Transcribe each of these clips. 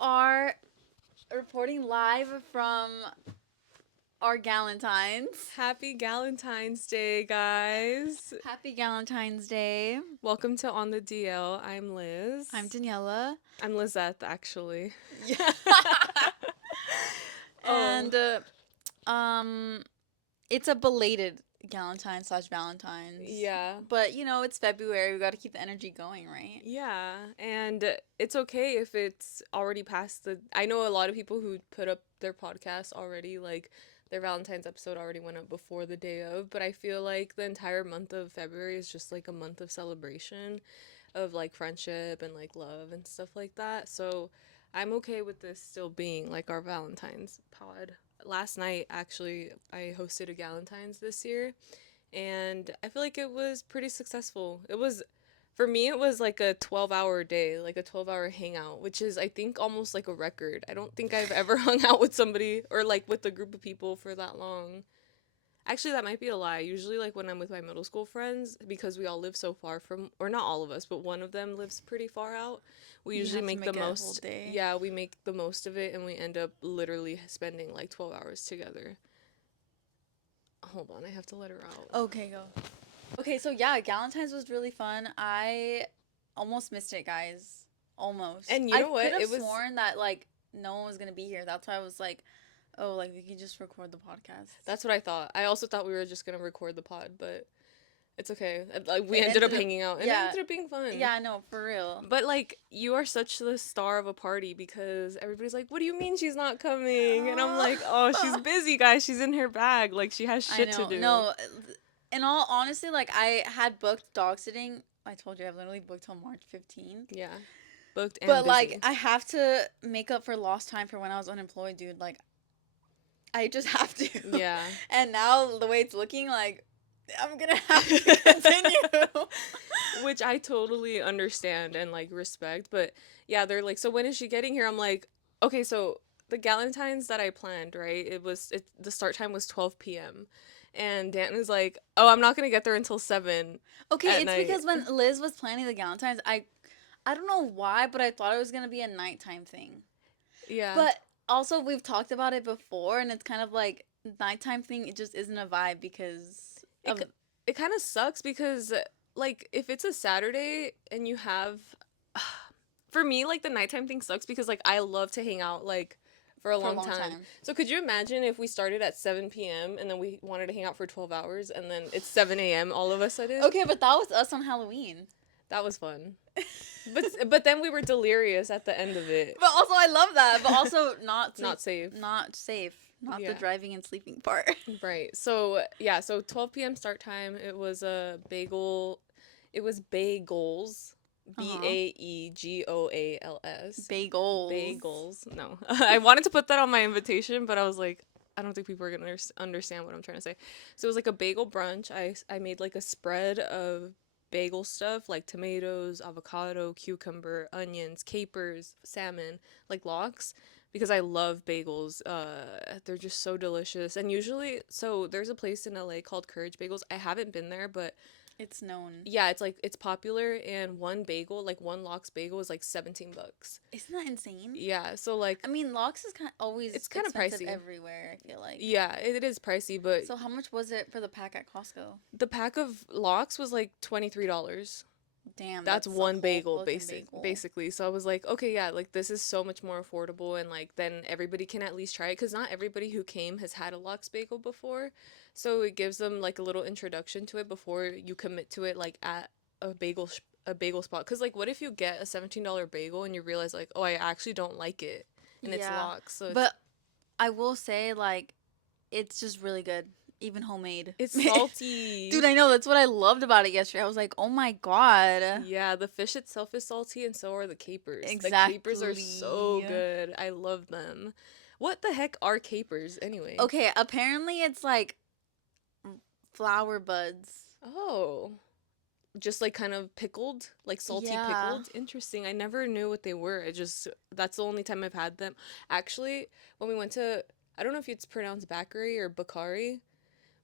are reporting live from our Galentines. Happy Galentine's Day, guys. Happy Galentine's Day. Welcome to On the DL. I'm Liz. I'm Daniella. I'm Lizeth, actually. Yeah. Oh. And it's a belated Galentine / Valentine's. Yeah. But it's February. We got to keep the energy going, right? Yeah, and it's okay if it's already past the. I know a lot of people who put up their podcast already, like their Valentine's episode already went up before the day of, but I feel like the entire month of February is just like a month of celebration of like friendship and like love and stuff like that. So I'm okay with this still being like our Valentine's pod. Last night, actually, I hosted a Galentine's this year, and I feel like it was pretty successful. It was, for me, it was like a 12-hour day, like a 12-hour hangout, which is, I think, almost like a record. I don't think I've ever hung out with somebody or like with a group of people for that long. Actually, that might be a lie. Usually, like when I'm with my middle school friends, because we all live so far from, or not all of us, but one of them lives pretty far out. We You usually have to make the make it a whole most. day. Yeah, we make the most of it, and we end up literally spending like 12 hours together. Hold on, I have to let her out. Okay, go. Okay, so yeah, Galentine's was really fun. I almost missed it, guys. Almost. And you know what? I could It have was sworn that like no one was gonna be here. That's why I was like, oh, like we could just record the podcast. That's what I thought. I also thought we were just gonna record the pod, but it's okay. Like we It ended up ended up- hanging out, and yeah. it ended up being fun. Yeah, I know, for real. But like you are such the star of a party because everybody's like, "What do you mean she's not coming?" And I'm like, "Oh, she's busy, guys. She's in her bag. Like she has shit I know. to do." No, in all honesty, like I had booked dog sitting. I told you I've literally booked till March 15th. Yeah, booked and But busy. like I have to make up for lost time for when I was unemployed, dude. Like I just have to. Yeah. And now the way it's looking, like I'm gonna have to continue. Which I totally understand and like respect, but yeah, they're like, "So when is she getting here?" I'm like, "Okay, so the Galentines that I planned, right? The start time was 12 p.m. And Dan is like, "Oh, I'm not going to get there until 7 Okay, at it's night." because when Liz was planning the Galentine's, I don't know why, but I thought it was gonna be a nighttime thing. Yeah. But also we've talked about it before, and it's kind of like nighttime thing. It just isn't a vibe because of it kind of sucks because like if it's a Saturday and you have for me like the nighttime thing sucks because like I love to hang out like for a long time. So could you imagine if we started at 7 p.m. and then we wanted to hang out for 12 hours and then it's 7 a.m. all of a sudden? Okay, but that was us on Halloween. That was fun. But then we were delirious at the end of it. But also I love that, but also not safe. Not safe. Not Yeah. the driving and sleeping part. Right. So, yeah, so 12 p.m. start time. It was a bagel. It was bagels. Baegoals. Bagels. Bagels. No. I wanted to put that on my invitation, but I was like, I don't think people are going to understand what I'm trying to say. So it was like a bagel brunch. I made like a spread of bagel stuff like tomatoes, avocado, cucumber, onions, capers, salmon, like lox because I love bagels. They're just so delicious. And usually, so there's a place in LA called Courage Bagels. I haven't been there, but It's known. yeah, it's like it's popular and one bagel, like one lox bagel is like $17. Isn't that insane? Yeah, so like I mean, lox is always it's kind of expensive pricey everywhere, I feel like. Yeah, it is pricey, but So how much was it for the pack at Costco? the pack of lox was like $23. Damn, That's a one whole bagel, fucking bagel. basically. So I was like, okay, yeah, like this is so much more affordable, and like then everybody can at least try it because not everybody who came has had a lox bagel before, so it gives them like a little introduction to it before you commit to it like at a bagel spot. Because like, what if you get a $17 bagel and you realize like, oh, I actually don't like it, and it's Yeah. lox. So But I will say, like, it's just really good. Even homemade. it's salty. Dude, I know. That's what I loved about it yesterday. I was like, oh my god. Yeah, the fish itself is salty, and so are the capers. The capers are so Exactly. good. I love them. What the heck are capers anyway? Okay, apparently it's like flower buds. Oh, just like kind of pickled, like salty Yeah. pickled. Interesting. I never knew what they were. That's the only time I've had them. Actually, when we went to, I don't know if it's pronounced Bakari or Bakari,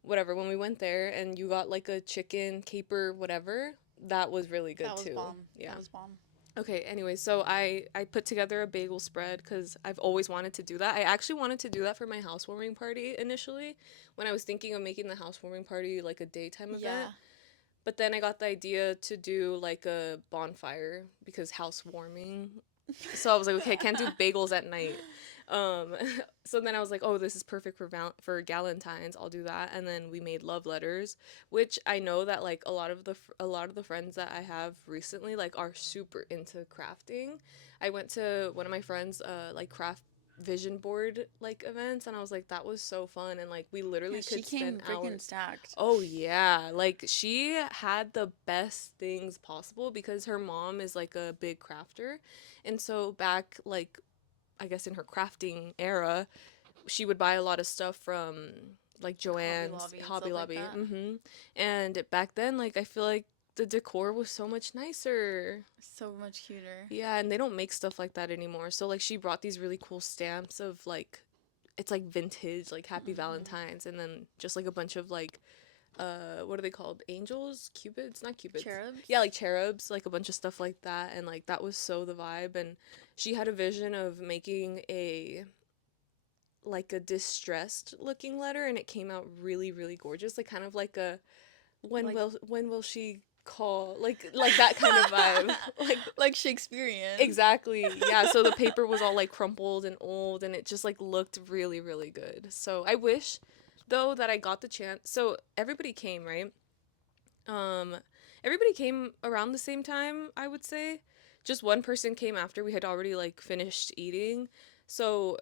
whatever. When we went there and you got like a chicken caper, whatever, that was really good That was too. bomb. Yeah. That was bomb. Okay, anyway, so I put together a bagel spread because I've always wanted to do that. I actually wanted to do that for my housewarming party initially when I was thinking of making the housewarming party like a daytime event. Yeah. But then I got the idea to do like a bonfire because housewarming. So I was like, okay, I can't do bagels at night. Um, so then I was like, oh, this is perfect for for Galentines. I'll do that. And then we made love letters, which I know that like a lot of the friends that I have recently like are super into crafting. I went to one of my friends like craft vision board like events, and I was like, that was so fun, and like we Yeah, literally she could spend came freaking hours. stacked. Oh yeah, like she had the best things possible because her mom is like a big crafter. And so back like I guess in her crafting era, she would buy a lot of stuff from like Like Hobby Joann's, Lobby and Hobby stuff like Lobby. that. And back then like I feel like the decor was so much nicer. So much cuter. Yeah, and they don't make stuff like that anymore. So like she brought these really cool stamps of like it's like vintage like Happy Hmm. Valentines, and then just like a bunch of like what are they called, angels, cupids, not cupids, yeah, Cherubs? like cherubs, like a bunch of stuff like that. And like that was so the vibe. And she had a vision of making a like a distressed looking letter, and it came out really really gorgeous, like kind of like a Like when will she call, like that kind of vibe. Like like Shakespearean. exactly, yeah. So the paper was all like crumpled and old, and it just like looked really really good. So I wish though that I got the chance. So everybody came, right? Um, everybody came around the same time, I would say. Just one person came after we had already like finished eating. So,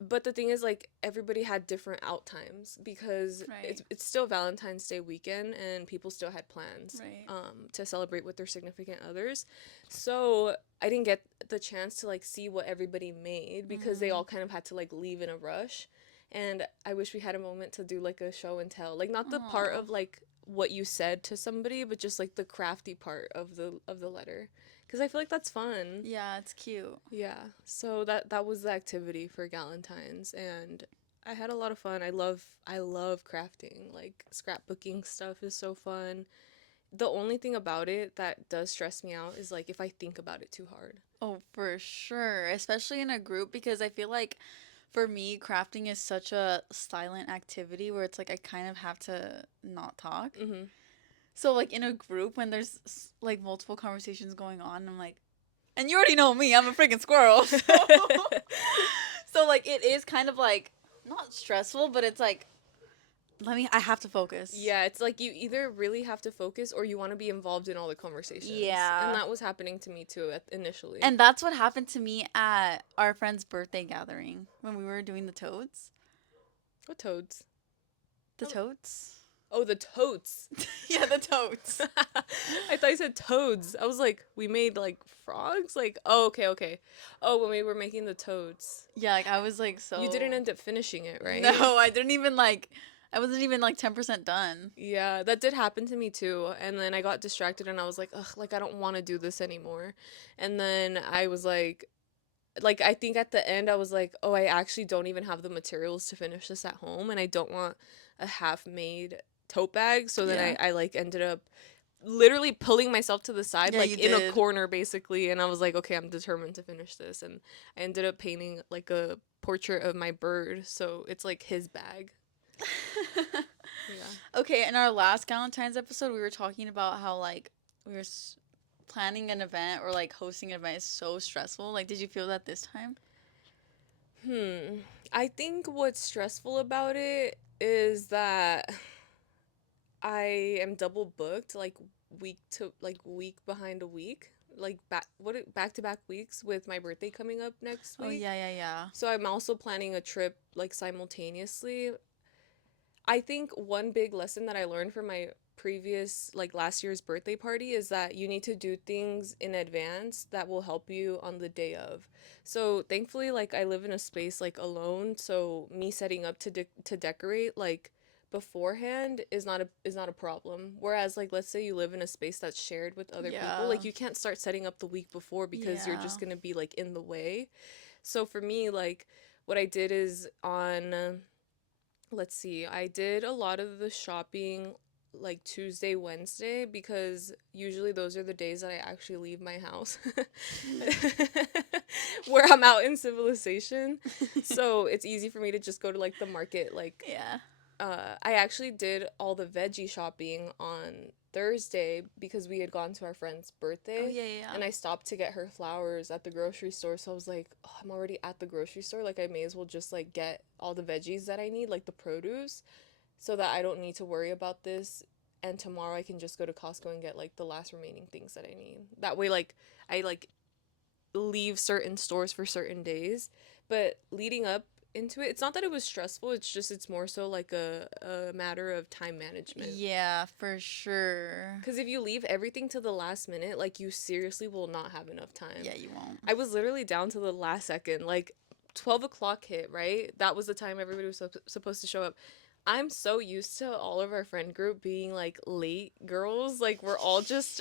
but the thing is like everybody had different out times because Right. it's still Valentine's Day weekend and people still had plans Right. to celebrate with their significant others. So, I didn't get the chance to like see what everybody made because they all Mm. kind of had to like leave in a rush. And I wish we had a moment to do like a show and tell. Like not the part Oh. of like what you said to somebody, but just like the crafty part of the letter. Cuz I feel like that's fun. Yeah, it's cute. Yeah. So that was the activity for Galentine's, and I had a lot of fun. I love crafting. Like scrapbooking stuff is so fun. The only thing about it that does stress me out is like if I think about it too hard. Oh, for sure. Especially in a group because I feel like for me, crafting is such a silent activity where it's like I kind of have to not talk. Mhm. So like in a group when there's like multiple conversations going on, I'm like, and you already know me, I'm a freaking squirrel. So like it is kind of like not stressful, but it's like I have to focus. Yeah, it's like you either really have to focus or you want to be involved in all the conversations. And Yeah. that was happening to me too initially. And that's what happened to me at our friend's birthday gathering when we were doing the toads. What toads? The toads? Oh, the totes. Yeah, the toads. I thought you said toads. I was like, we made like frogs? Like, oh, okay, okay. Oh, when we were making the toads. Yeah, like I was like You didn't so. end up finishing it, right? No, I didn't even like. I wasn't even like 10% done. Yeah, that did happen to me too. And then I got distracted and I was like, ugh, like I don't want to do this anymore. And then I was like I think at the end I was like, oh, I actually don't even have the materials to finish this at home, and I don't want a half-made tote bag. So then Yeah. I like ended up literally pulling myself to the side, Yeah, like you in a did. corner basically, and I was like, okay, I'm determined to finish this. And I ended up painting like a portrait of my bird, so it's like his bag. Yeah. Okay, in our last Galentine's episode, we were talking about how like we were planning an event or like hosting an event is so stressful. Like, did you feel that this time? Hmm. I think what's stressful about it is that I am double booked, like week behind a week, like back to back weeks with my birthday coming up next Oh week. yeah, yeah, yeah. So I'm also planning a trip like simultaneously. I think one big lesson that I learned from my previous like last year's birthday party is that you need to do things in advance that will help you on the day of. So thankfully like I live in a space like alone, so me setting up to decorate like beforehand is not a problem. Whereas like let's say you live in a space that's shared with other people, Yeah. like you can't start setting up the week before because you're Yeah. just going to be like in the way. So for me like what I did is on let's see, I did a lot of the shopping like Tuesday, Wednesday, because usually those are the days that I actually leave my house where I'm out in civilization. So it's easy for me to just go to like the market. Like, Yeah. I actually did all the veggie shopping on Thursday because we had gone to our friend's Oh birthday, yeah, yeah, yeah. and I stopped to get her flowers at the grocery store. So I was like, oh, I'm already at the grocery store. Like, I may as well just like get all the veggies that I need, like the produce, so that I don't need to worry about this. And tomorrow I can just go to Costco and get like the last remaining things that I need. That way, like, I like leave certain stores for certain days. But leading up into it, it's not that it was stressful, it's just it's more so like a matter of time management. Yeah, for sure. Because if you leave everything to the last minute, like, you seriously will not have enough time. Yeah, you won't. I was literally down to the last second. Like, 12 o'clock hit, right? That was the time everybody was supposed to show up. I'm so used to all of our friend group being like late girls. Like, we're all just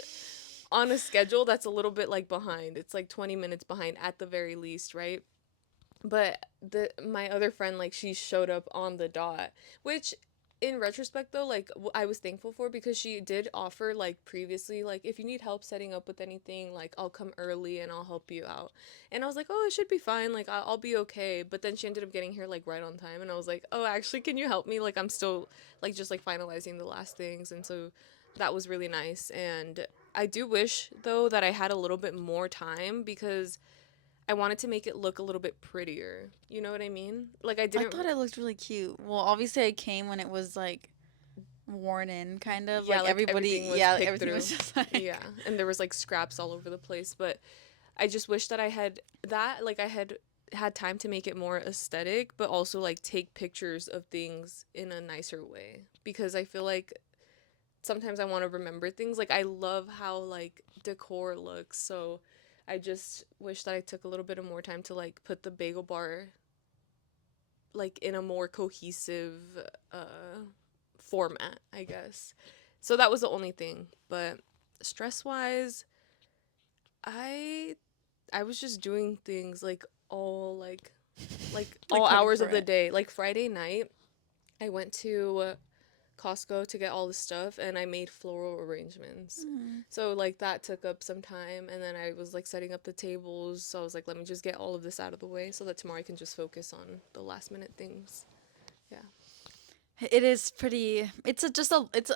on a schedule that's a little bit like behind. It's like 20 minutes behind at the very least, right? But the my other friend, like, she showed up on the dot, which in retrospect though, like, I was thankful for, because she did offer like previously, like, if you need help setting up with anything, like, I'll come early and I'll help you out. And I was like, oh, it should be fine, like, I'll be okay. But then she ended up getting here like right on time, and I was like, oh, actually, can you help me, like, I'm still like just like finalizing the last things. And so that was really nice. And I do wish though that I had a little bit more time, because I wanted to make it look a little bit prettier. You know what I mean? Like, I I didn't. thought it looked really cute. Well, obviously I came when it was like worn in, kind of Yeah, like like everybody. everything was Yeah, picked everything through. was just like. Yeah, and there was like scraps all over the place. But I just wish that I had that. Like, I had time to make it more aesthetic, but also like take pictures of things in a nicer way, because I feel like sometimes I want to remember things. Like, I love how like decor looks. So I just wish that I took a little bit of more time to like put the bagel bar like in a more cohesive uh format, I guess. So that was the only thing. But stress wise, I I was just doing things like all Like waiting hours for of the it. day. Like Friday night, I went to Costco to get all the stuff, and I made floral arrangements. Mm. So like that took up some time, and then I was like setting up the tables. So I was like, let me just get all of this out of the way so that tomorrow I can just focus on the last minute things. Yeah. It is pretty. It's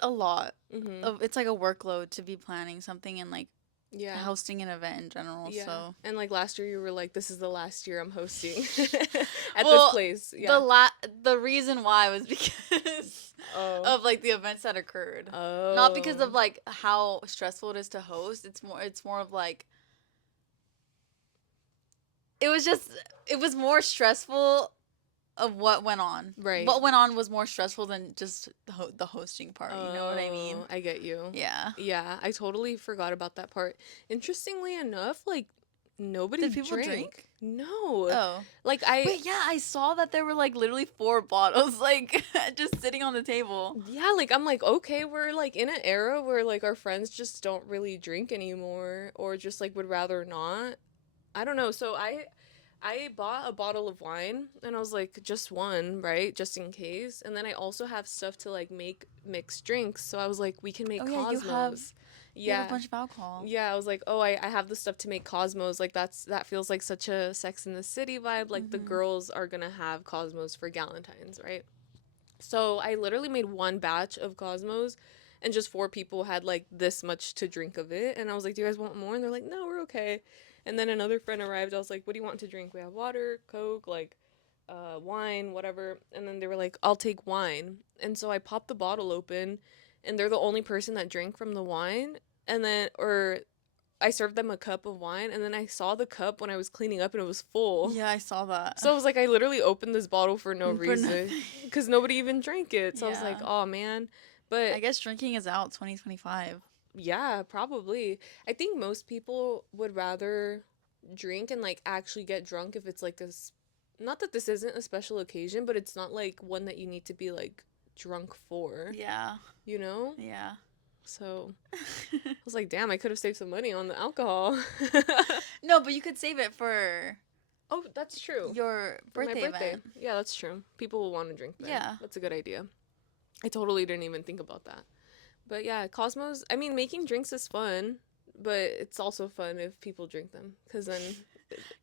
a lot. Mhm. Of, it's like a workload to be planning something and like Yeah. hosting an event in general. Yeah. So, And like last year you were like, this is the last year I'm hosting at this well, place. the Yeah. the reason why was because Oh. of like the events that occurred, not because of Oh. like how stressful it is to host. It's more of like it was just it was more stressful of what went on. Right. What went on was more stressful than just the hosting part. You know what I mean? Oh, I get you. Yeah. Yeah, I totally forgot about that part. Interestingly enough, like, nobody Did people drank. drink? No. Oh. Like, I Wait, yeah, I saw that there were like literally 4 bottles like just sitting on the table. yeah, like, I'm like, okay, we're like in an era where like our friends just don't really drink anymore, or just like would rather not. I don't know. So I bought a bottle of wine, and I was like, just one, right? Just in case. And then I also have stuff to like make mixed drinks. So I was like, we can make Oh yeah, Cosmos. you have a Yeah. bunch of alcohol. Yeah, I was like, oh, I have the stuff to make Cosmos. Like, that feels like such a Sex in the City vibe. Like, the Mhm. girls are gonna have Cosmos for Galentines, right? So I literally made one batch of Cosmos, and just four people had like this much to drink of it. And I was like, do you guys want more? And they're like, no, we're okay. And then another friend arrived. I was like, what do you want to drink? We have water, Coke, like wine, whatever. And then they were like, I'll take wine. And so I popped the bottle open, and they're the only person that drank from the wine. And then, or I served them a cup of wine, and then I saw the cup when I was cleaning up, and it was full. Yeah, I saw that. So I was like, I literally opened this bottle for no For reason, nothing. because nobody even drank it. So I was like, Yeah. oh man. I But guess drinking is out 2025. yeah, probably. I think most people would rather drink and like actually get drunk if it's like not that this isn't a special occasion, but it's not like one that you need to be like drunk for, Yeah. you know? Yeah. So I was like, damn, I could have saved some money on the alcohol. No, but you could save it for Oh, that's true. your For my birthday birthday. event. Yeah, that's true. People will want to drink then. Yeah. That's a good idea. I totally didn't even think about that. But yeah, Cosmos, I mean, making drinks is fun, but it's also fun if people drink them. Because then,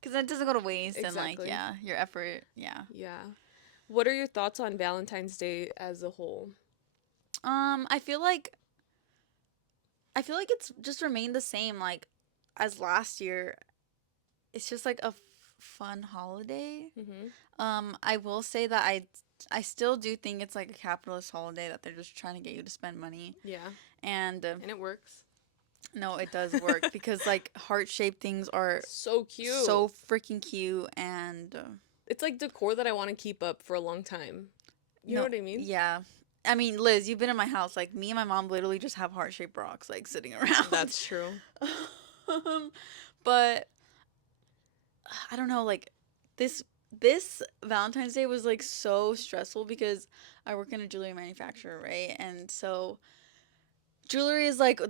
Because it doesn't go to waste and like exactly. yeah, your effort. Yeah. Yeah. What are your thoughts on Valentine's Day as a whole? I feel like it's just remained the same like as last year. It's just like a fun holiday. Mm-hmm. I will say that I still do think it's like a capitalist holiday that they're just trying to get you to spend money. Yeah. And And it works. no, it does work because like heart-shaped things are So cute. so freaking cute and It's like decor that I want to keep up for a long time. You know no, what I mean? yeah. I mean, Liz, you've been in my house. Like me and my mom literally just have heart-shaped rocks like sitting around. That's true. But I don't know, like this this Valentine's Day was like so stressful because I work in a jewelry manufacturer, right? And so jewelry is like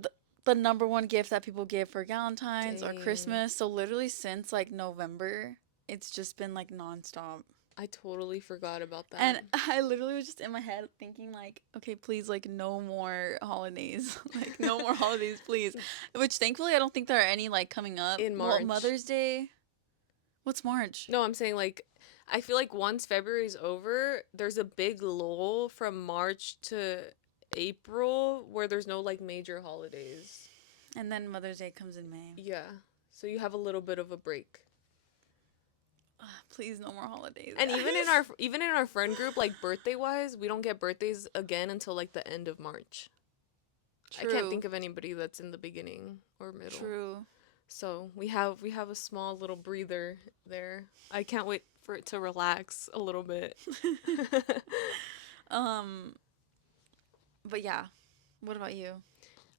the number one gift that people give for Galentine's or Dang. Christmas. So literally since like November, it's just been like nonstop. I totally forgot about that. And I literally was just in my head thinking like, okay, please like no more holidays. Like no more holidays, please. Which thankfully I don't think there are any like coming up. In Well, March. Mother's Day. What's March? No, I'm saying like I feel like once February's over, there's a big lull from March to April where there's no like major holidays. And then Mother's Day comes in May. Yeah. So you have a little bit of a break. Ugh, please, no more holidays, And guys. even in our friend group, like birthday wise, we don't get birthdays again until like the end of March. I can't True. think of anybody that's in the beginning or middle. True. So we have a small little breather there. I can't wait for it to relax a little bit. um, but yeah. What about you?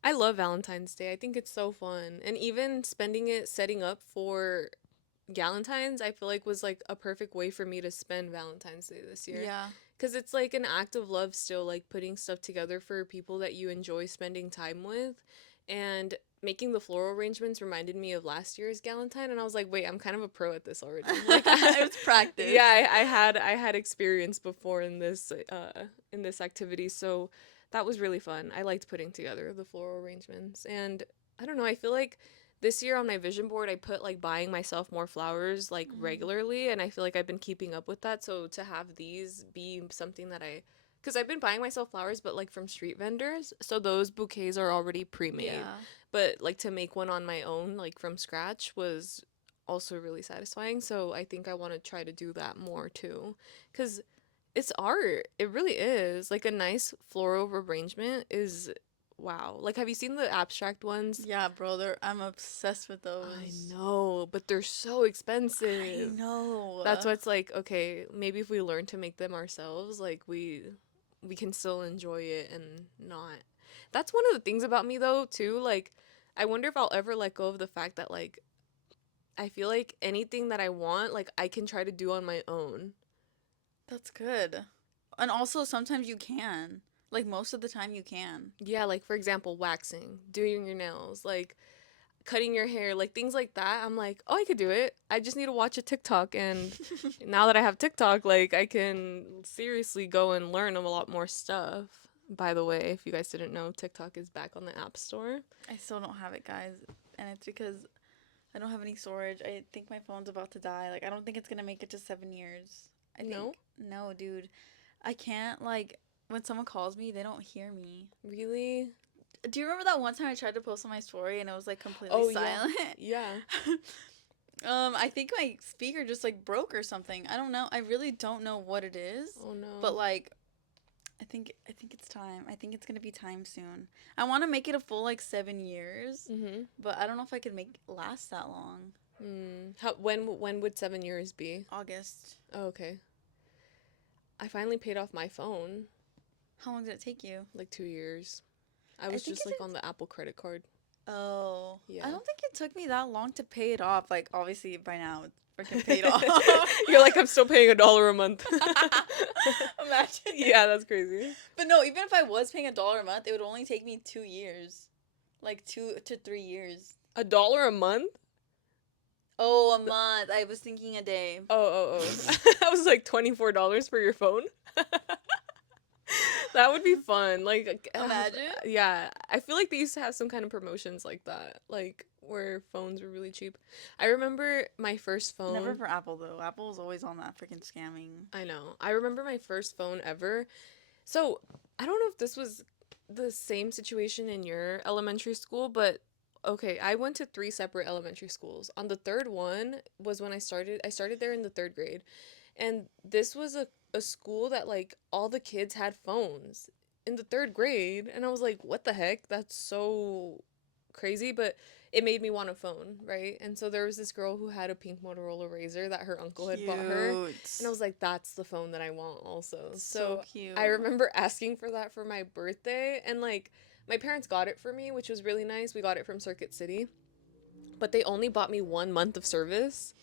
I love Valentine's Day. I think it's so fun. And even spending it setting up for Galentine's, I feel like was like a perfect way for me to spend Valentine's Day this year. Yeah. Cuz it's like an act of love still, like putting stuff together for people that you enjoy spending time with. And making the floral arrangements reminded me of last year's Galentine, and I was like, "Wait, I'm kind of a pro at this already." Like It was practice. yeah, I had experience before in this activity, so that was really fun. I liked putting together the floral arrangements. And I don't know, I feel like this year on my vision board I put like buying myself more flowers like Mhm. regularly, and I feel like I've been keeping up with that. So to have these be something that I because I've been buying myself flowers, but like from street vendors. So those bouquets are already pre made. Yeah. But like to make one on my own, like from scratch, was also really satisfying. So I think I want to try to do that more too. Because it's art. It really is. Like a nice floral arrangement is wow. Like, have you seen the abstract ones? Yeah, brother. I'm obsessed with I those. know, but they're so I expensive. That's know. why it's like, okay, maybe if we learn to make them ourselves, like we can still enjoy it and not. That's one of the things about me though, too. Like, I wonder if I'll ever let go of the fact that like I feel like anything that I want, like I can try to do on my own. That's good. And also sometimes you can. Like most of the time you can. Yeah, like for example, waxing, doing your nails, like cutting your hair, like things like that. I'm like, oh, I could do it. I just need to watch a TikTok. And now that I have TikTok, like I can seriously go and learn a lot more stuff. By the way, if you guys didn't know, TikTok is back on the App Store. I still don't have it, guys. And it's because I don't have any storage. I think my phone's about to die. Like I don't think it's going to make it to 7 years. I No? think no, dude. I can't like when someone calls me, they don't hear me. Really? Do you remember that one time I tried to post on my story and it was like completely Oh, yeah. silent? Yeah. I think my speaker just like broke or something. I don't know. I really don't know what it is, Oh, but no. like I think it's time. I think it's gonna be time soon. I want to make it a full like 7 years, Mm-hmm. but I don't know if I could make it last that long. When would 7 years be? August. Oh, okay. I finally paid off my phone How long did it take you? like 2 years. I I was think just it like did. on the Apple credit card. Oh, I Yeah. don't think it took me that long to pay it off. Like obviously by now it's freaking paid off. You're like, I'm still paying $1 a month. Imagine. Yeah, that's crazy. But no, even if I was paying $1 a month, it would only take me 2 years, like 2 to 3 years. $1 a month? Oh, a month. I was thinking a day. Oh, oh, oh. I was like $24 for your phone. That would be fun. Like, Imagine. yeah, I feel like they used to have some kind of promotions like that, like where phones were really cheap. I remember my first Never phone. for Apple though. Apple's always on that freaking scamming. I know. I remember my first phone ever. So, I don't know if this was the same situation in your elementary school, but okay, I went to three separate elementary schools. On the third one was when I started there in the third grade. And this was a school that like all the kids had phones in the third grade. And I was like, what the heck? That's so crazy. But it made me want a phone, right? And so there was this girl who had a pink Motorola Razr that her uncle had bought her. Cute. And I was like, that's the phone that I want also. So So cute. I remember asking for that for my birthday. And like, my parents got it for me, which was really nice. We got it from Circuit City. But they only bought me 1 month of service.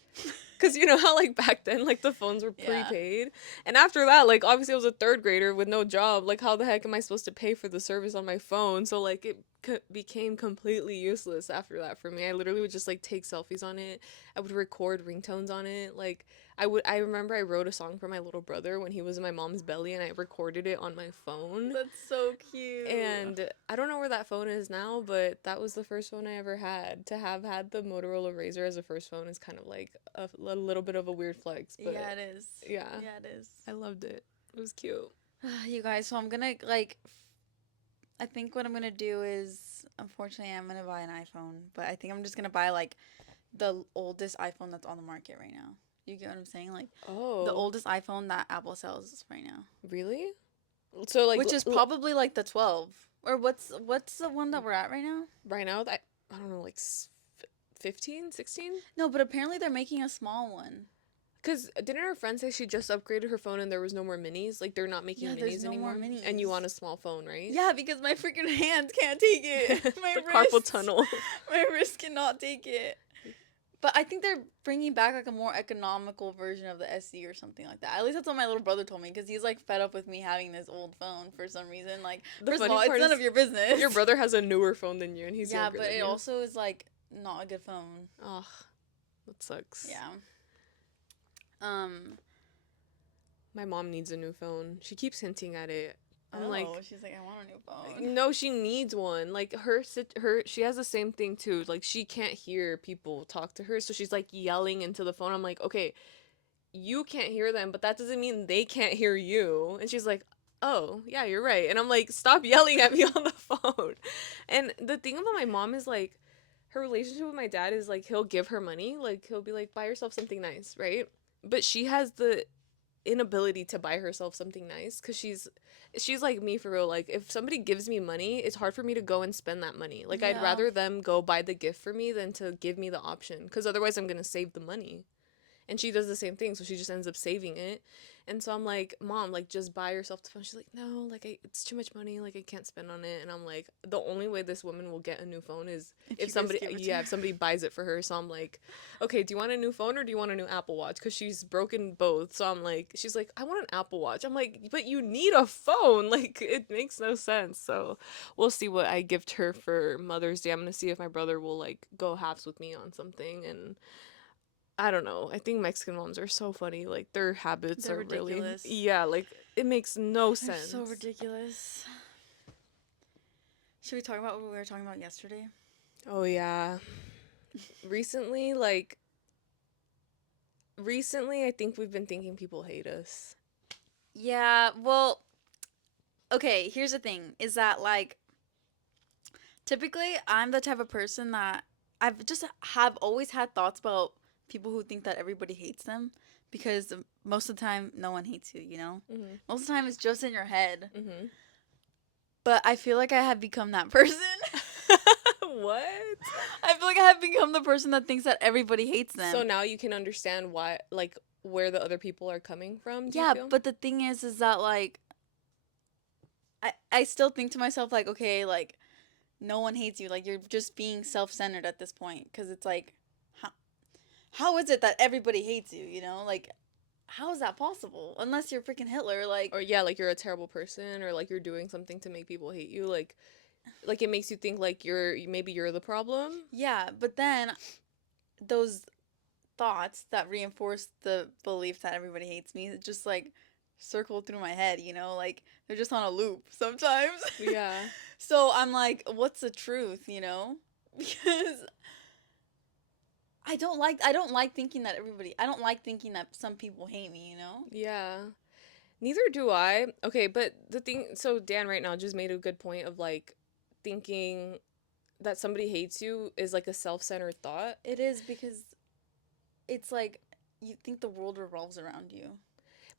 Cause you know how like back then like the phones were Yeah. prepaid, and after that like obviously I was a third grader with no job. Like how the heck am I supposed to pay for the service on my phone? So like it became completely useless after that for me. I literally would just like take selfies on it. I would record ringtones on it. Like I remember I wrote a song for my little brother when he was in my mom's belly, and I recorded it on my phone. That's so cute. And I don't know where that phone is now, but that was the first phone I ever had. To have had the Motorola Razr as a first phone is kind of like a little bit of a weird flex, but Yeah, it is. yeah, Yeah, it is. I loved it. It was cute. You guys, so I'm gonna like. I think what I'm gonna do is, unfortunately, I'm gonna buy an iPhone, but I think I'm just gonna buy like the oldest iPhone that's on the market right now. You get what I'm saying? Like the Oh, oldest iPhone that Apple sells right now, really? So like which is probably like the 12. Or what's the one that we're at right now? right now, that I don't know, like 15, 16? No, but apparently they're making a small one. Because didn't our friend say she just upgraded her phone and there was no more minis? Like they're not making Yeah, there's minis no more anymore. And you want minis. a small phone, right? Yeah, because my freaking hands can't take it. My The carpal wrists, tunnel. my wrist cannot take it. But I think they're bringing back like a more economical version of the SE or something like that. At least that's what my little brother told me because he's like fed up with me having this old phone for some reason. Like, The first of funny all, it's part none is of your business. your brother has a newer phone than you and he's Yeah, younger but than it you. also is like not a good phone. Ugh, that sucks. Yeah. Um. My mom needs a new phone. She keeps hinting at it. I'm like, Oh, she's like, I want a new phone. no, she needs one. Like she has the same thing too. Like she can't hear people talk to her, so she's like yelling into the phone. I'm like, okay, you can't hear them, but that doesn't mean they can't hear you. And she's like, oh, yeah, you're right. And I'm like, stop yelling at me on the phone. And the thing about my mom is like, her relationship with my dad is like, he'll give her money. Like, he'll be like, buy yourself something nice, right? But she has the inability to buy herself something nice because she's like me for real. Like if somebody gives me money, it's hard for me to go and spend that money. Like I'd Yeah. rather them go buy the gift for me than to give me the option because otherwise I'm gonna save the money. And she does the same thing, so she just ends up saving it. And so I'm like, mom, like just buy yourself the phone. She's like, no, like it's too much money, like I can't spend on it. And I'm like, the only way this woman will get a new phone is If if you guys somebody, give it to yeah, her. if somebody buys it for her. So I'm like, okay, do you want a new phone or do you want a new Apple Watch? Because she's broken both. So I'm like, she's like, I want an Apple Watch. I'm like, but you need a phone. Like it makes no sense. So we'll see what I gift her for Mother's Day. I'm gonna see if my brother will like go halves with me on something. And I don't know. I think Mexican moms are so funny. Like their habits They're are really, ridiculous. yeah, like it makes no They're sense. so ridiculous. Should we talk about what we were talking about yesterday? Oh yeah. Recently, I think we've been thinking people hate us. Yeah, well, okay, here's the thing is that like typically I'm the type of person that I've just have always had thoughts about people who think that everybody hates them because most of the time no one hates you, you know? Mhm. Most of the time it's just in your head. Mhm. But I feel like I have become that person. What? I feel like I have become the person that thinks that everybody hates them. So now you can understand why, like, where the other people are coming from. Do you Yeah, feel? but the thing is that like I still think to myself like, okay, like no one hates you. Like you're just being self-centered at this point because it's like how how is it that everybody hates you, you know? Like how is that possible? Unless you're freaking Hitler like Or yeah, like you're a terrible person, or like you're doing something to make people hate you. Like it makes you think like maybe you're the problem. yeah, but then those thoughts that reinforce the belief that everybody hates me just like circle through my head, you know? Like they're just on a loop sometimes. Yeah. So I'm like, what's the truth, you know? Because I don't like thinking that I don't like thinking that some people hate me, you know? Yeah. Neither do I. Okay, but the thing, so Dan right now just made a good point of like thinking that somebody hates you is like a self-centered thought. It is because it's like you think the world revolves around you.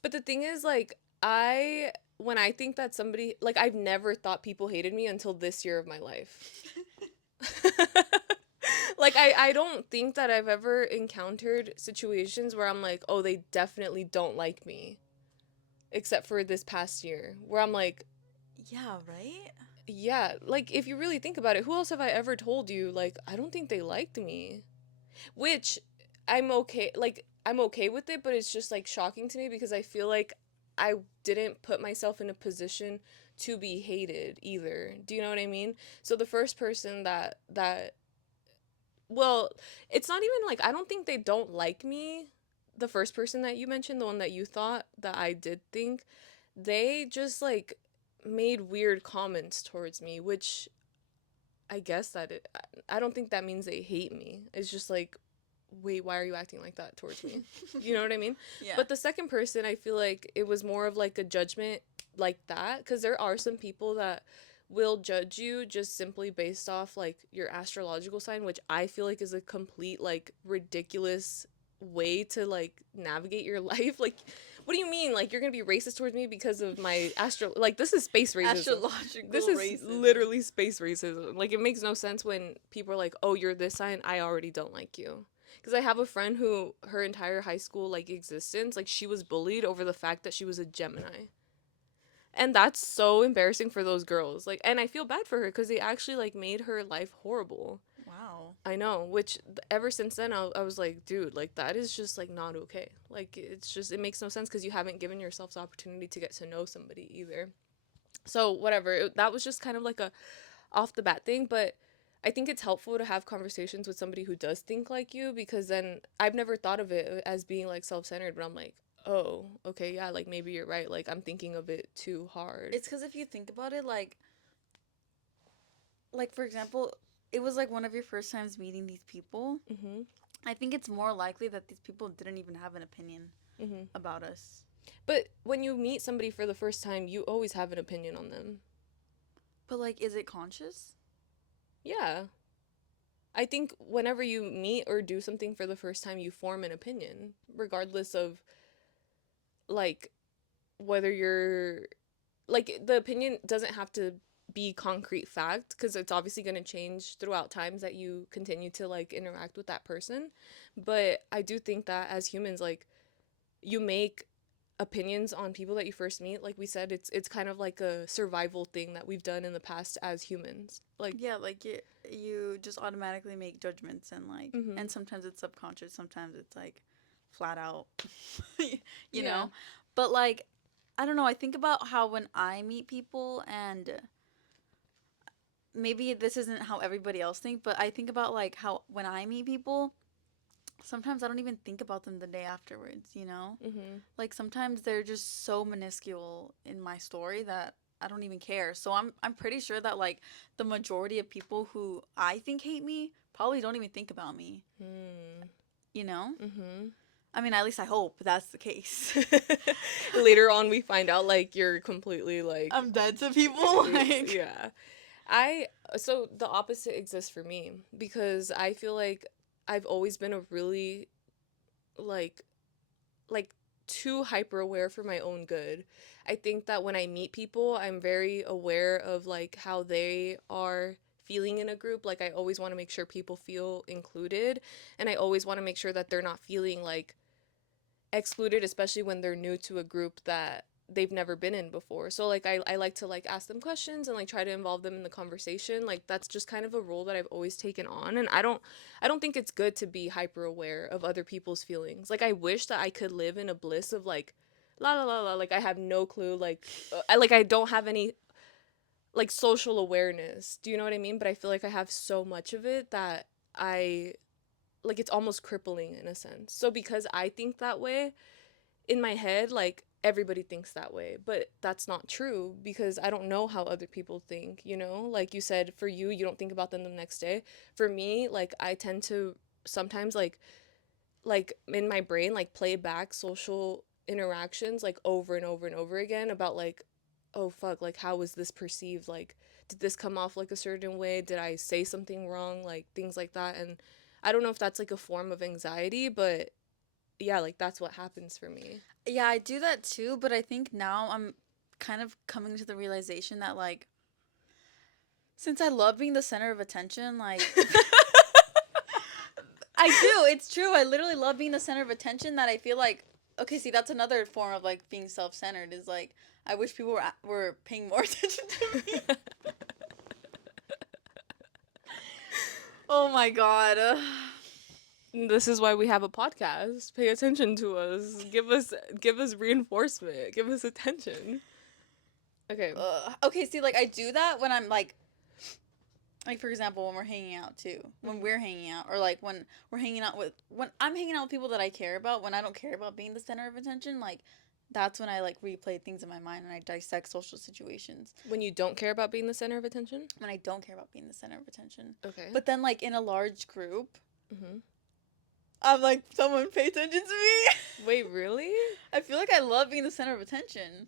But the thing is, like, when I think that somebody, like, I've never thought people hated me until this year of my life. Like, I don't think that I've ever encountered situations where I'm like, oh, they definitely don't like me, except for this past year, where I'm like, Yeah, right? yeah, like, if you really think about it, who else have I ever told you, like, I don't think they liked me? Which I'm okay with it, but it's just like shocking to me because I feel like I didn't put myself in a position to be hated either. Do you know what I mean? So the first person that well, it's not even like I don't think they don't like me. The first person that you mentioned, the one that you thought that I did think, they just like made weird comments towards me, which I guess I don't think that means they hate me. It's just like, wait, why are you acting like that towards me? You know what I mean? Yeah. But the second person, I feel like it was more of like a judgment like that. Because there are some people that will judge you just simply based off like your astrological sign, which I feel like is a complete like ridiculous way to like navigate your life. Like, what do you mean? Like, you're gonna be racist towards me because of my like, this is space racism. This Astrological is racism. literally space racism. Like, it makes no sense when people are like, oh, you're this sign, I already don't like you. Because I have a friend who her entire high school like existence, like she was bullied over the fact that she was a Gemini. And that's so embarrassing for those girls. Like, and I feel bad for her because they actually like made her life horrible. Wow. I know, which ever since then I was like, dude, like that is just like not okay. Like it's just it makes no sense because you haven't given yourself the opportunity to get to know somebody either. So whatever, that was just kind of like a off the bat thing, but I think it's helpful to have conversations with somebody who does think like you because then I've never thought of it as being like self-centered, but I'm like, oh, okay, yeah, like maybe you're right. Like I'm thinking of it too hard. It's because if you think about it, like for example, it was like one of your first times meeting these people. Mhm. I think it's more likely that these people didn't even have an opinion Mhm. about us. But when you meet somebody for the first time, you always have an opinion on them. But like, is it conscious? Yeah. I think whenever you meet or do something for the first time, you form an opinion, regardless of like whether you're like the opinion doesn't have to be concrete fact because it's obviously going to change throughout times that you continue to like interact with that person, but I do think that as humans, like, you make opinions on people that you first meet. Like we said, it's kind of like a survival thing that we've done in the past as humans, like. Yeah, like you just automatically make judgments Mhm. and sometimes it's subconscious, sometimes it's like flat out, you Yeah. know? But like I don't know, I think about how when I meet people and maybe this isn't how everybody else think, but I think about like how when I meet people, sometimes I don't even think about them the day afterwards, you know? Mhm. Like sometimes they're just so minuscule in my story that I don't even care. So I'm pretty sure that like the majority of people who I think hate me probably don't even think about me, Hmm. you know? Mhm. I mean, at least I hope that's the case. Later on we find out like you're completely like I'm dead to people like yeah. I so the opposite exists for me because I feel like I've always been a really like like too hyper aware for my own good. I think that when I meet people, I'm very aware of like how they are feeling in a group. Like I always want to make sure people feel included, and I always want to make sure that they're not feeling like excluded, especially when they're new to a group that they've never been in before. So like I like to like ask them questions and like try to involve them in the conversation. Like that's just kind of a role that I've always taken on, and I don't think it's good to be hyper aware of other people's feelings. Like I wish that I could live in a bliss of like la la la la, like I have no clue, like I don't have any like social awareness. Do you know what I mean? But I feel like I have so much of it that I like it's almost crippling in a sense. So because I think that way, in my head, like everybody thinks that way, but that's not true because I don't know how other people think, you know? Like you said, for you, you don't think about them the next day. For me, like I tend to sometimes like in my brain like play back social interactions like over and over and over again about like, oh fuck, like how was this perceived? Like did this come off like a certain way? Did I say something wrong? Like things like that. And I don't know if that's like a form of anxiety, but yeah, like that's what happens for me. Yeah, I do that too, but I think now I'm kind of coming to the realization that like since I love being the center of attention, like I do, it's true. I literally love being the center of attention that I feel like okay, see that's another form of like being self-centered is like I wish people were paying more attention to me. Oh my god. This is why we have a podcast. Pay attention to us. Give us reinforcement. Give us attention. Okay. Okay, see like I do that when I'm like for example when we're hanging out too when Mhm. we're hanging out or like when we're hanging out with when I'm hanging out with people that I care about when I don't care about being the center of attention like that's when I like replay things in my mind and I dissect social situations When you don't care about being the center of attention? when I don't care about being the center of attention Okay. but then like in a large group Mhm. I'm like someone pay attention to me. Wait, really? I feel like I love being the center of attention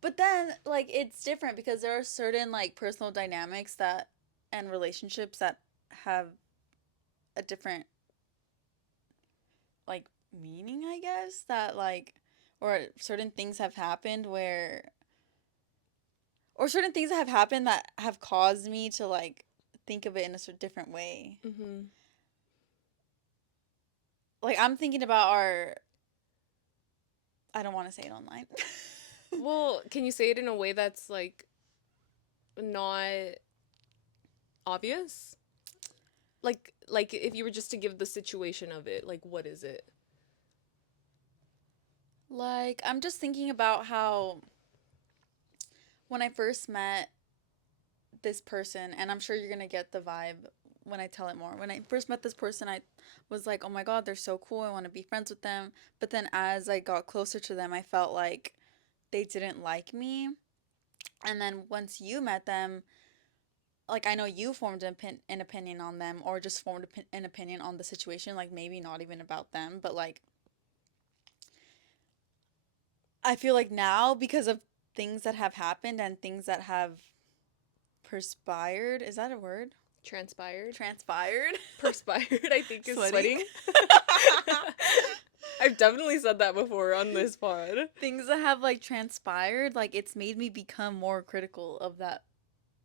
but then like it's different because there are certain like personal dynamics that and relationships that have a different like meaning, I guess, that like or certain things have happened where or certain things that have happened that have caused me to like think of it in a sort of different way. Mhm. Like I'm thinking about our I don't want to say it online. Well, can you say it in a way that's like not obvious? Like if you were just to give the situation of it, like what is it? Like I'm just thinking about how when I first met this person and I'm sure you're going to get the vibe when I tell it more. When I first met this person, I was like, "Oh my god, they're so cool. I want to be friends with them." But then as I got closer to them, I felt like they didn't like me. And then once you met them, like I know you formed an opinion on them or just formed an opinion on the situation, like maybe not even about them, but like I feel like now because of things that have happened and things that have perspired, is that a word? Transpired? Transpired? Perspired, I think is Sweating? sweating. I've definitely said that before on this pod. Things that have like transpired, like it's made me become more critical of that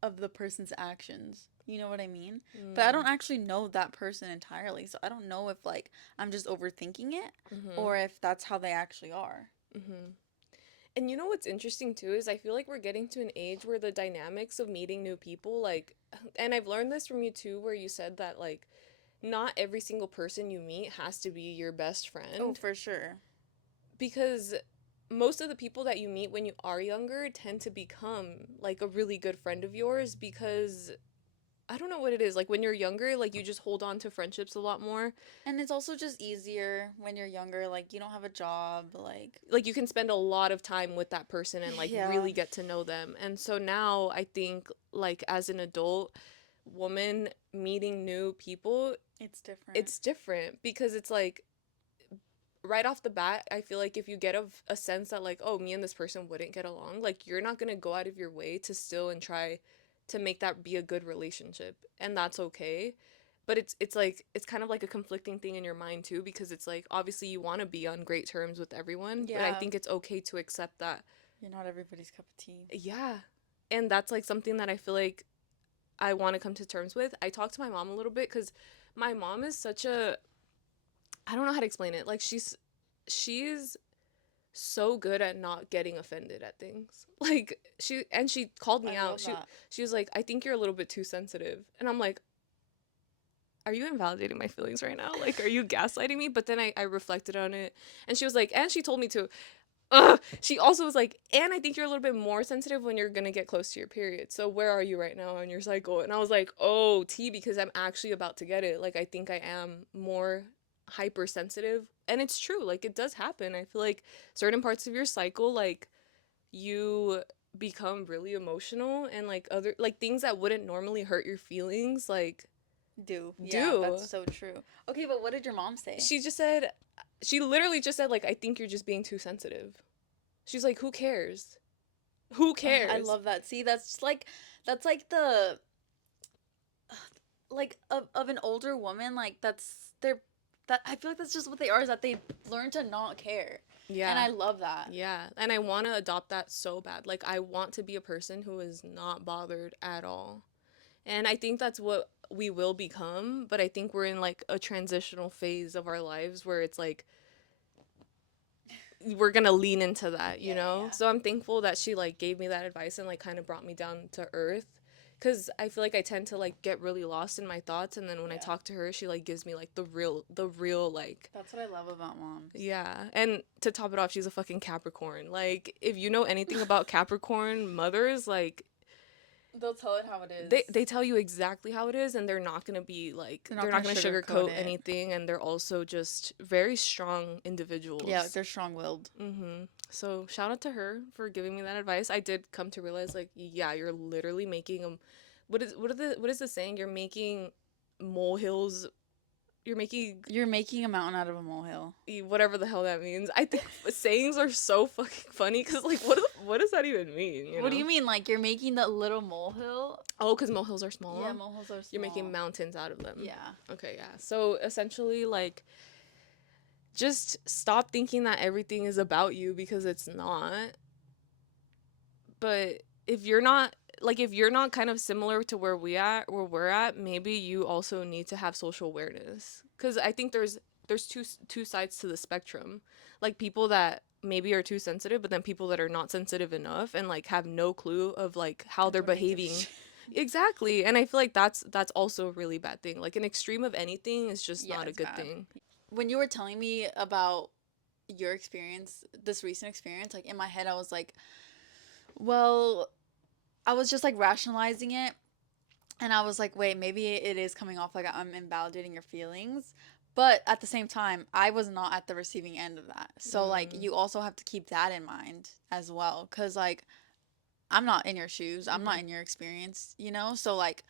of the person's actions. You know what I mean? But I Mm. don't actually know that person entirely, so I don't know if like I'm just overthinking it Mhm. or if that's how they actually are. Mhm. And you know what's interesting too is I feel like we're getting to an age where the dynamics of meeting new people like and I've learned this from you too where you said that like not every single person you meet has to be your best Oh, friend for sure. because most of the people that you meet when you are younger tend to become like a really good friend of yours because I don't know what it is. Like when you're younger, like you just hold on to friendships a lot more. And it's also just easier when you're younger, like you don't have a job, like Like you can spend a lot of time with that person and like yeah, really get to know them. And so now I think like as an adult woman meeting new people, it's different. it's different because it's like right off the bat, I feel like if you get a sense that like, oh, me and this person wouldn't get along, like you're not going to go out of your way to still and try to make that be a good relationship. And that's okay. But it's like it's kind of like a conflicting thing in your mind too because it's like obviously you want to be on great terms with everyone, but I Yeah, think it's okay to accept that you're not everybody's cup of tea. yeah. And that's like something that I feel like I want to come to terms with. I talked to my mom a little bit cuz my mom is such a I don't know how to explain it. Like she's so good at not getting offended at things. Like she called me I out. love She that. she was like, "I think you're a little bit too sensitive." And I'm like, "Are you invalidating my feelings right now? Like are you gaslighting me?" But then I reflected on it and she was like, and she told me to. She also was like, "And I think you're a little bit more sensitive when you're going to get close to your period. So where are you right now on your cycle?" And I was like, "Oh, T because I'm actually about to get it. Like I think I am more hypersensitive. And it's true, like it does happen. I feel like certain parts of your cycle, like you become really emotional, and like other like things that wouldn't normally hurt your feelings like Do. Yeah, that's do. so true. Okay, but what did your mom say? She just said, she literally just said like, I think you're just being too sensitive. She's like, who cares? Who I cares? love that. See, that's like the like of an older woman, like that's their that I feel like that's just what they are, is that they learn to not care. And Yeah. I love that. Yeah. And I want to adopt that so bad. Like I want to be a person who is not bothered at all. And I think that's what we will become, but I think we're in like a transitional phase of our lives where it's like we're gonna lean into that, you Yeah, yeah, know? yeah. So I'm thankful that she like gave me that advice and like kind of brought me down to earth. Cause I feel like I tend to like get really lost in my thoughts, and then when I Yeah. talk to her, she like gives me like the real like, That's what I love about moms. yeah. And to top it off, she's a fucking Capricorn. Like if you know anything about Capricorn mothers, like They'll tell it how it is. they tell you exactly how it is, and they're not going to be like, They're not they're not gonna going to sugarcoat sugarcoat it. anything, and they're also just very strong Yeah, like individuals. they're strong willed. So shout out to her for giving me that advice. I did come to realize like, yeah, you're literally making them, what is the saying, you're making molehills, you're making You're making a mountain out of a molehill. whatever the hell that means. I think sayings are so fucking funny because like what does that even mean, you What do know? you mean? Like you're making that little molehill? Oh, because molehills are small. Yeah, molehills are You're making small. mountains out of them. Yeah. Okay, yeah. So essentially, like, just stop thinking that everything is about you, because it's not. But if you're not kind of similar to where we're at, maybe you also need to have social awareness. Because I think there's two sides to the spectrum. Like people that maybe are too sensitive, but then people that are not sensitive enough and like have no clue of like how And they're don't even give a behaving. shit. Exactly. And I feel like that's also a really bad thing. Like an extreme of anything is just Yeah, not a it's good bad. thing. When you were telling me about your experience, this recent experience, like in my head, I was like, well, I was just like rationalizing it. And I was like, wait, maybe it is coming off like I'm invalidating your feelings. But at the same time, I was not at the receiving end of that. So, like, Mm. you also have to keep that in mind as well. Because, like, I'm not in your shoes. I'm not Mhm. in your experience, you know? So, like,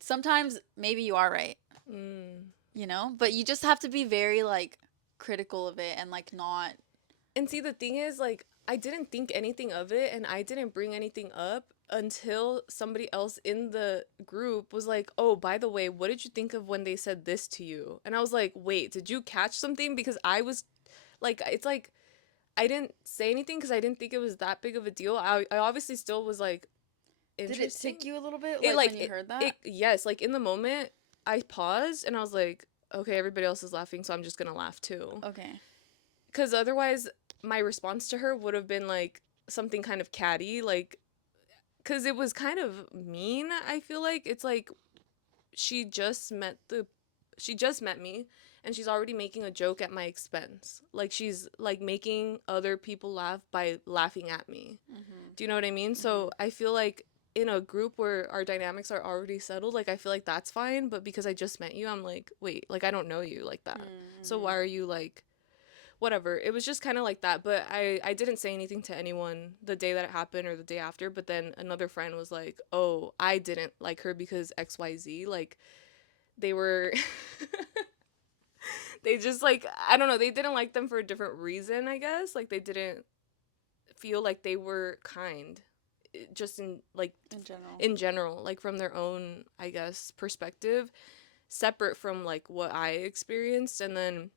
sometimes maybe you are right, Mm. you know? But you just have to be very, like, critical of it and, like, not. And see, the thing is, like, I didn't think anything of it, and I didn't bring anything up until somebody else in the group was like, "Oh, by the way, what did you think of when they said this to you?" And I was like, "Wait, did you catch something?" Because I was like, it's like I didn't say anything because I didn't think it was that big of a deal. I obviously still was like, Did it interesting. tick you a little bit, It like, like when you heard it that? yes, like in the moment, I paused and I was like, okay, everybody else is laughing, so I'm just gonna laugh too. Okay. Because otherwise, my response to her would have been like something kind of catty, like, because it was kind of mean. I feel like it's like she just met the, she just met me, and she's already making a joke at my expense. Like she's like making other people laugh by laughing at me. Mm-hmm. Do you know what I mean? Mm-hmm. So I feel like in a group where our dynamics are already settled, like I feel like that's fine. But because I just met you, I'm like, wait, like I don't know you like that. So Mm-hmm. why are you like, whatever? It was just kind of like that. But I didn't say anything to anyone the day that it happened or the day after. But then another friend was like, oh, I didn't like her because XYZ. Like they were they just like, I don't know, they didn't like them for a different reason, I guess. Like they didn't feel like they were kind, just in like In general. in general, like from their own, I guess, perspective, separate from like what I experienced. And then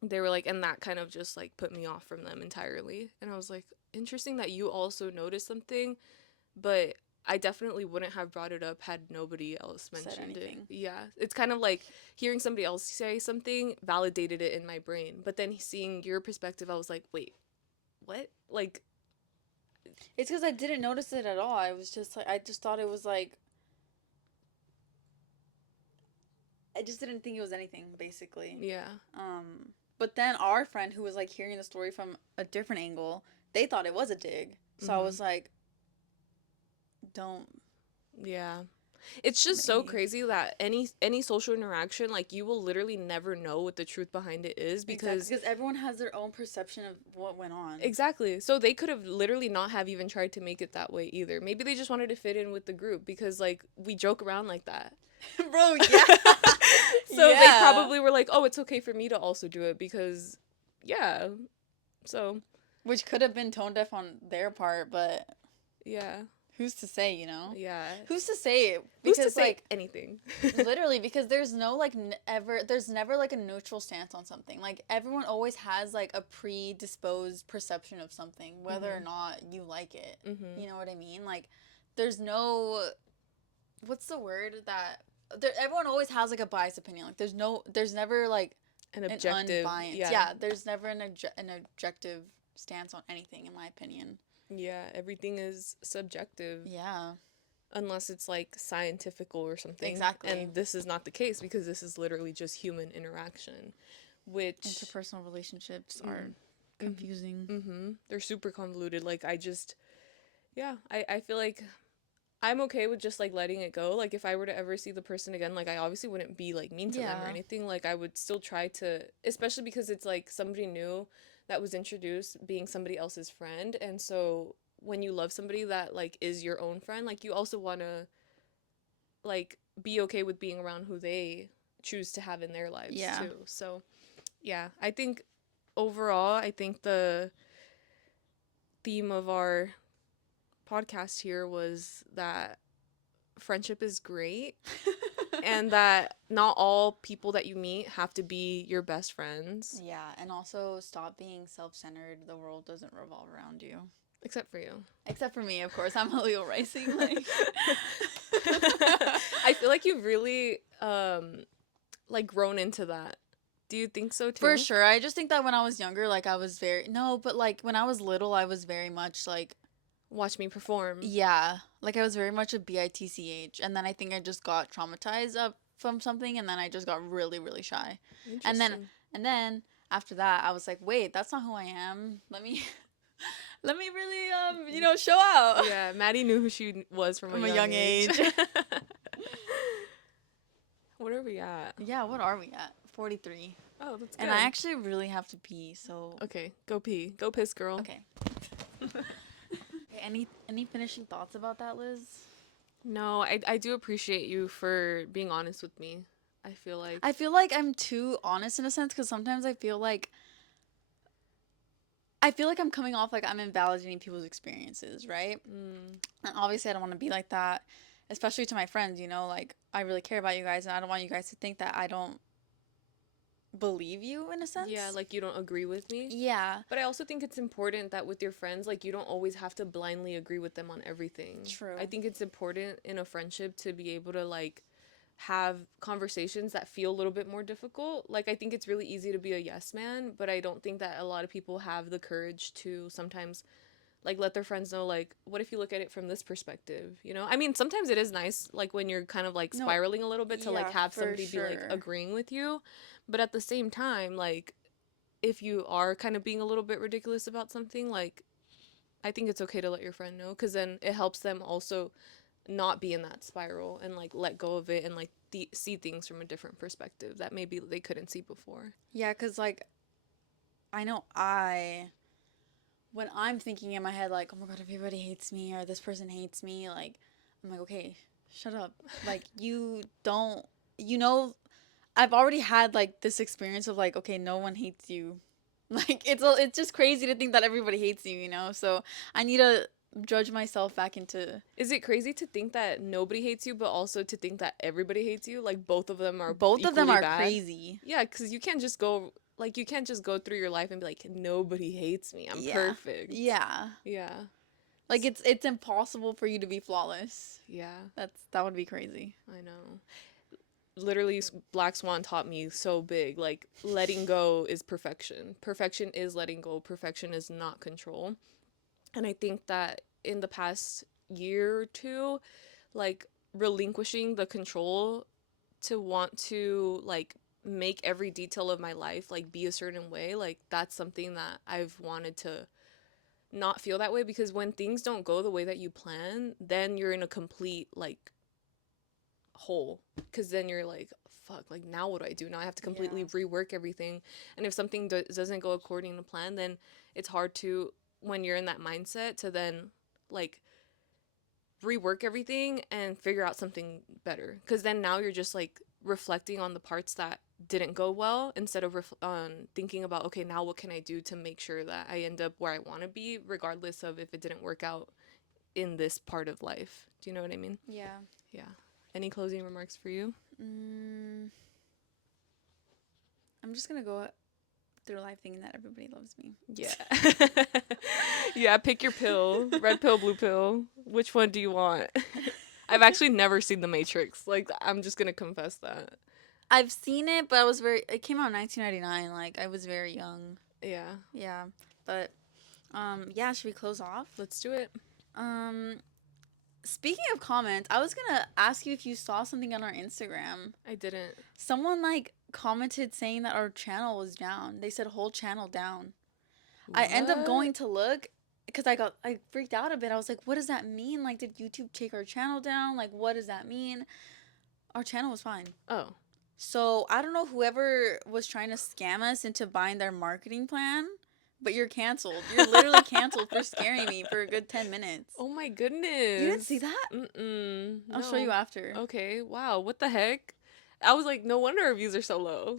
they were like, and that kind of just like put me off from them entirely. And I was like, interesting that you also noticed something, but I definitely wouldn't have brought it up had nobody else Said mentioned it. anything. Yeah. It's kind of like hearing somebody else say something validated it in my brain. But then seeing your perspective, I was like, wait, what? Like, It's because I didn't notice it at all. I was just like, I just thought it was like, I just didn't think it was anything, basically. yeah. But then our friend who was like hearing the story from a different angle, they thought it was a dig. So I Hmm. was like, don't. Yeah. It's just so Maybe. crazy that any social interaction, like you will literally never know what the truth behind it is Exactly, because because everyone has their own perception of what went on. exactly. So they could have literally not have even tried to make it that way either. Maybe they just wanted to fit in with the group because like we joke around like that. Bro, yeah. So they Yeah. probably were like, "Oh, it's okay for me to also do it because yeah." So, Which could have been tone deaf on their part, but yeah. who's to say, you know? Yeah. Who's to say it? Who's to Because, say like, anything? literally, because there's no, like, there's never, like, a neutral stance on something. Like, everyone always has, like, a predisposed perception of something, whether or Mhm. not you like it. Mhm. You know what I mean? Like, there's no, what's the word that, everyone always has, like, a biased opinion. Like, there's never, like, An an objective, unbiased. yeah. Yeah, there's never an objective stance on anything, in my opinion. Yeah, everything is subjective Yeah, unless it's like scientifical or something. exactly. And this is not the case because this is literally just human interaction, which Interpersonal relationships are mm, mhm. confusing. Mhm. They're super convoluted. Like I just yeah, I feel like I'm okay with just like letting it go. Like if I were to ever see the person again, like I obviously wouldn't be like mean to them or Yeah. anything. Like I would still try to, especially because it's like somebody new that was introduced being somebody else's friend. And so when you love somebody that like is your own friend, like you also want to like be okay with being around who they choose to have in their lives Yeah. too. So, yeah, I think overall, I think the theme of our podcast here was that friendship is great and that not all people that you meet have to be your best friends, Yeah, and also stop being self-centered. The world doesn't revolve around you. except for you. Except for me, of course. I'm a Leo rising. Like, I feel like you've really like grown into that. Do you think so for too? sure. I just think that when I was younger, like, I was very, no, but like when I was little, I was very much like, Watch me perform. yeah, like I was very much a bitch. And then I think I just got traumatized up from something, and then I just got really, really shy. And then, Interesting. and then after that, I was like, wait, that's not who I am. Let me, let me really, show out. Yeah, Maddie knew who she was from a From a young young age. age. What are we at? Yeah, what are we at? 43. Oh, that's And I good. actually really have to pee, so Okay, go pee. Go piss, girl. okay. Any finishing thoughts about that, Liz? No, I do appreciate you for being honest with me. I feel like I feel like I'm too honest in a sense because sometimes I feel like I'm coming off like I'm invalidating people's experiences, right? mm, And obviously I don't want to be like that, especially to my friends, like I really care about you guys and I don't want you guys to think that I don't believe you in a yeah, sense. like you don't agree with me. Yeah, But I also think it's important that with your friends, like you don't always have to blindly agree with them on everything. I true. think it's important in a friendship to be able to like have conversations that feel a little bit more difficult. Like I think it's really easy to be a yes man, but I don't think that a lot of people have the courage to sometimes like let their friends know like what if you look at it from this perspective, you know? I mean, sometimes it is nice like when you're kind of like No, spiraling a little bit to like yeah, have for somebody be like sure. agreeing with you, but at the same time like if you are kind of being a little bit ridiculous about something, like I think it's okay to let your friend know cuz then it helps them also not be in that spiral and like let go of it and like see things from a different perspective that maybe they couldn't see before. Yeah, cuz like I know when I'm thinking in my head, like, oh my God, everybody hates me or this person hates me, like, I'm like, okay, shut up. Like, you don't, you know, I've already had like this experience of like, okay, no one hates you. Like, it's just crazy to think that everybody hates you. So I need to judge myself back into Is it crazy to think that nobody hates you, but also to think that everybody hates you? Like both of them are both of them equally are bad? crazy. Yeah, because you can't just go, like, you can't just go through your life and be like, nobody hates me. I'm Yeah. perfect. Yeah. Yeah. Like it's impossible for you to be flawless. Yeah, That would be crazy. I know. Literally, Black Swan taught me so big. Like, letting go is perfection. Perfection is letting go. Perfection is not control. And I think that in the past year or two, like relinquishing the control to want to like make every detail of my life like be a certain way, like that's something that I've wanted to not feel that way because when things don't go the way that you plan, then you're in a complete like hole, because then you're like, fuck, like now what do I do? Now I have to completely Yeah. rework everything. And if something doesn't go according to plan, then it's hard to, when you're in that mindset, to then like rework everything and figure out something better, because then now you're just like reflecting on the parts that didn't go well, instead of thinking about, okay, now what can I do to make sure that I end up where I want to be, regardless of if it didn't work out in this part of life. Do you know what I mean? Yeah. Yeah. Any closing remarks for you? Mm, I'm just gonna go through life thinking that everybody loves me. Yeah. Yeah, pick your pill. Red pill, blue pill. Which one do you want? I've actually never seen The Matrix. Like, I'm just gonna confess that. I've seen it, but it came out in 1999. Like, I was very young. Yeah. Yeah. But, yeah, should we close off? Let's do it. Um, Speaking of comments, I was gonna ask you if you saw something on our Instagram. I didn't. Someone, like, commented saying that our channel was down. They said whole channel down. I end up What? going to look because I freaked out a bit. I was like, what does that mean? Like, did YouTube take our channel down? Like, what does that mean? Our channel was fine. Oh. So I don't know whoever was trying to scam us into buying their marketing plan, but you're canceled. You're literally canceled for scaring me for a good 10 minutes. Oh my goodness. You didn't see that? Mm-mm. I'll show you No. after. Okay. Wow. What the heck? I was like, no wonder our views are so low.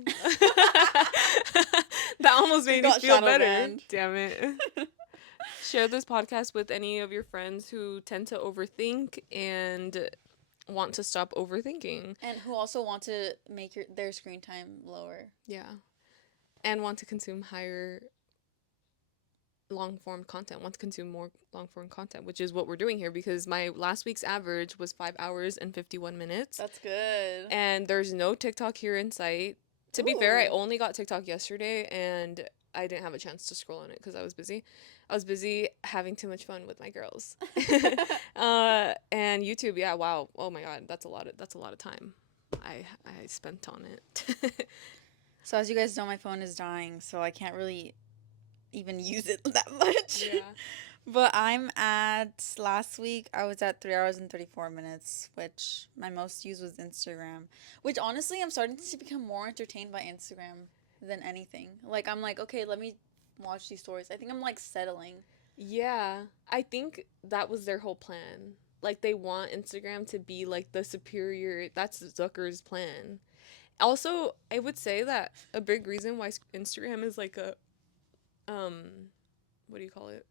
That almost We made me got feel shadow better. banned. Damn it. Share this podcast with any of your friends who tend to overthink and want to stop overthinking. And who also want to make their screen time lower. Yeah. And want to consume higher long form content, want to consume more long form content, which is what we're doing here, because my last week's average was 5 hours and 51 minutes. That's good. And there's no TikTok here in sight. To be fair, I Ooh. only got TikTok yesterday and I didn't have a chance to scroll on it because I was busy. I was busy having too much fun with my girls. And YouTube, yeah, wow. Oh my god, that's a lot of time I spent on it. So as you guys know, my phone is dying, so I can't really even use it that much. Yeah. But last week, I was at 3 hours and 34 minutes, which my most used was Instagram. Which honestly, I'm starting to become more entertained by Instagram than anything. Like, I'm like, okay, let me watch these stories. I think I'm like settling. Yeah, I think that was their whole plan. Like, they want Instagram to be like the superior, that's Zucker's plan. Also, I would say that a big reason why Instagram is like a um what do you call it?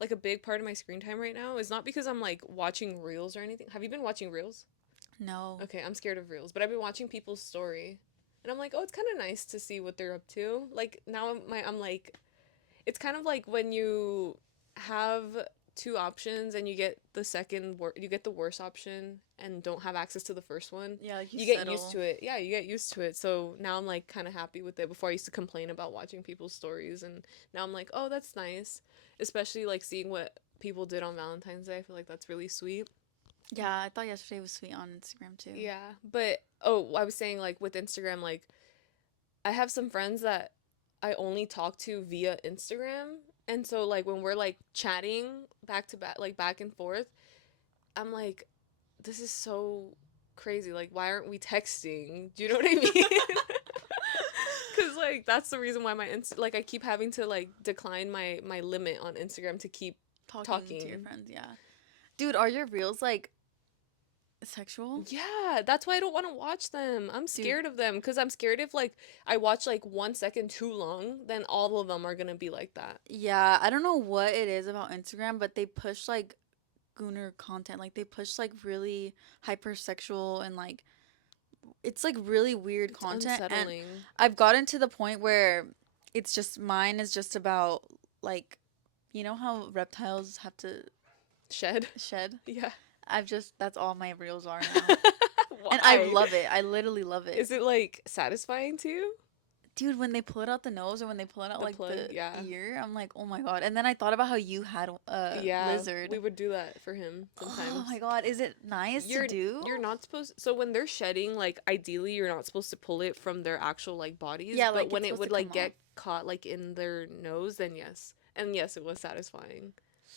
Like a big part of my screen time right now is not because I'm like watching reels or anything. Have you been watching reels? No. Okay, I'm scared of reels, but I've been watching people's story. And I'm like, "Oh, it's kind of nice to see what they're up to." Like now I'm like, it's kind of like when you have two options and you get you get the worst option and don't have access to the first one. Yeah, like You get used to it. Yeah, you get used to it. So now I'm like kind of happy with it. Before I used to complain about watching people's stories, and now I'm like, oh, that's nice. Especially like seeing what people did on Valentine's Day. I feel like that's really sweet. Yeah, I thought yesterday was sweet on Instagram too. Yeah, but oh, I was saying like with Instagram, like I have some friends that I only talk to via Instagram. And so like when we're like chatting back to back, like back and forth, I'm like, this is so crazy. Like, why aren't we texting? Do you know what I mean? Cause like that's the reason why like I keep having to like decline my limit on Instagram to keep Talking to your friends, yeah. Dude, are your reels like sexual? Yeah, that's why I don't want to watch them. I'm scared of them because I'm scared if like I watch like 1 second too long, then all of them are gonna be like that. Yeah, I don't know what it is about Instagram, but they push like gooner content. Like they push like really hypersexual and like it's like really weird It's content. And unsettling. I've gotten to the point where mine is just about like, you know how reptiles have to Shed. shed? Yeah. That's all my reels are now. And I Why? love it. I literally love it. Is it like satisfying to you? Dude, when they pull it out the nose or when they pull it out The like plug, the yeah. ear, I'm like, oh my god. And then I thought about how you had a Yeah, lizard. we would do that for him sometimes. Oh my god, is it nice to do? You're not supposed, so when they're shedding, like ideally you're not supposed to pull it from their actual like bodies. Yeah, but like, when it's it supposed would to like come get off. caught like in their nose, then yes. And yes, it was satisfying.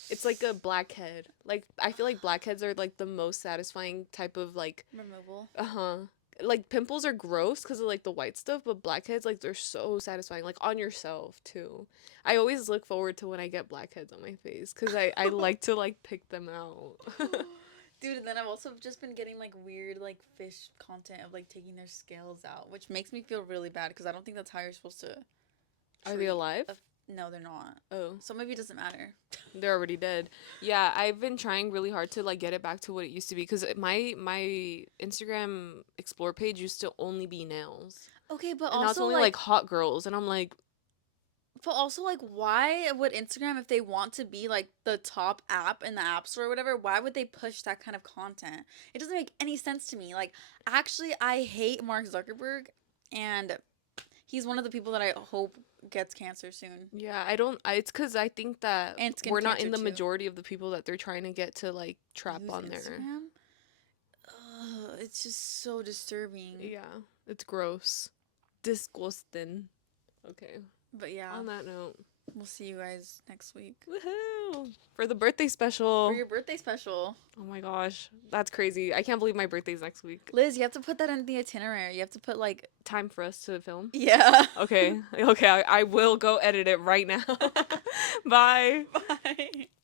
It's like a blackhead. Like I feel like blackheads are like the most satisfying type of like Removal. uh-huh. Like pimples are gross because of like the white stuff, but blackheads like they're so satisfying like on yourself too. I always look forward to when I get blackheads on my face cuz I like to like pick them out. Dude, and then I've also just been getting like weird like fish content of like taking their scales out, which makes me feel really bad because I don't think that's how you're supposed to Are they treat alive? a. No, they're not. Oh, So maybe it doesn't matter. they're already dead. Yeah, I've been trying really hard to like get it back to what it used to be cuz my Instagram explore page used to only be nails. Okay, but And now it's also only like hot girls and I'm like, why would Instagram, if they want to be like the top app in the app store or whatever, why would they push that kind of content? It doesn't make any sense to me. Like, actually, I hate Mark Zuckerberg, and he's one of the people that I hope gets cancer soon, yeah, it's cuz I think that and skin we're not cancer in the too. majority of the people that they're trying to get to like trap Use on there. Instagram? Ugh, it's just so disturbing. Yeah, it's gross. Disgusting. Okay. But yeah, On that note, we'll see you guys next week woohoo! For the birthday for special. your birthday special. Oh my gosh, that's crazy. I can't believe my birthday's next week. Liz, you have to put that in the itinerary. You have to put like, Time for us to film. yeah. Okay, okay, I will go edit it right now. Bye. Bye.